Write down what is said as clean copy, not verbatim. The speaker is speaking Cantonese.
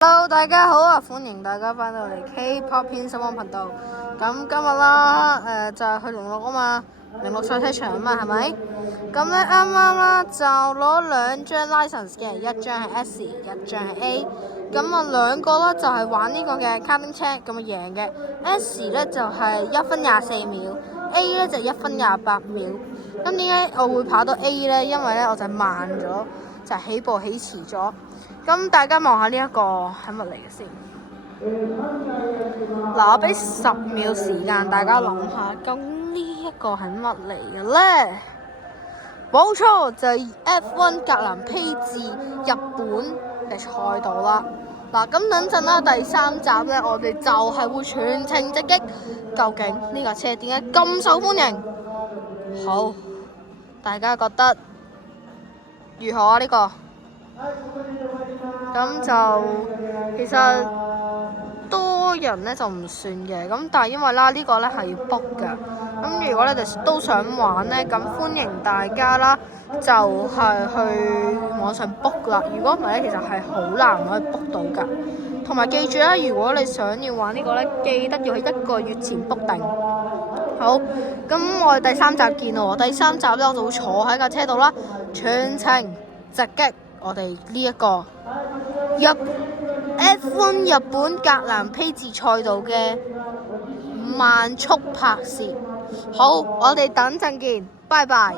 Hello， 大家好啊！歡迎大家翻到嚟 K-pop 偏心網頻道。咁今日啦，就係去06啊嘛，06賽車場啊嘛，係咪？咁咧啱啱啦就攞兩張 license 嘅，一張係 S， 一張係 A。咁啊兩個啦就係玩呢個嘅卡丁車，咁啊贏嘅。S 咧就係1分24秒，A 咧就1分28秒。咁點解我會跑到 A 咧？因為咧我就慢咗，就係起步起遲咗。咁大家望下呢一個係乜嚟嘅先？嗱，我俾10秒時間大家諗下，咁呢一個係乜嚟嘅咧？冇錯，就係 F1 格蘭披治日本嘅賽道啦。嗱，咁等陣啦，第3集咧，我哋就係會全程直擊，究竟呢架車點解咁受歡迎？好，大家覺得如何啊？呢個？咁就其實多人咧就唔算嘅，咁但係因為啦呢個咧係要 book 㗎，咁如果你哋都想玩咧，咁歡迎大家啦，就係去網上 book 啦。如果唔係咧，其實係好難可以 book 到㗎。同埋記住啦，如果你想要玩呢個咧，記得要喺1個月前 book 定。好，咁我哋第3集見咯。第3集咧我就會坐喺架車度啦，全程直擊我哋呢一個F1 日本格蘭披治賽道嘅慢速拍攝。好，我哋等陣見，拜拜。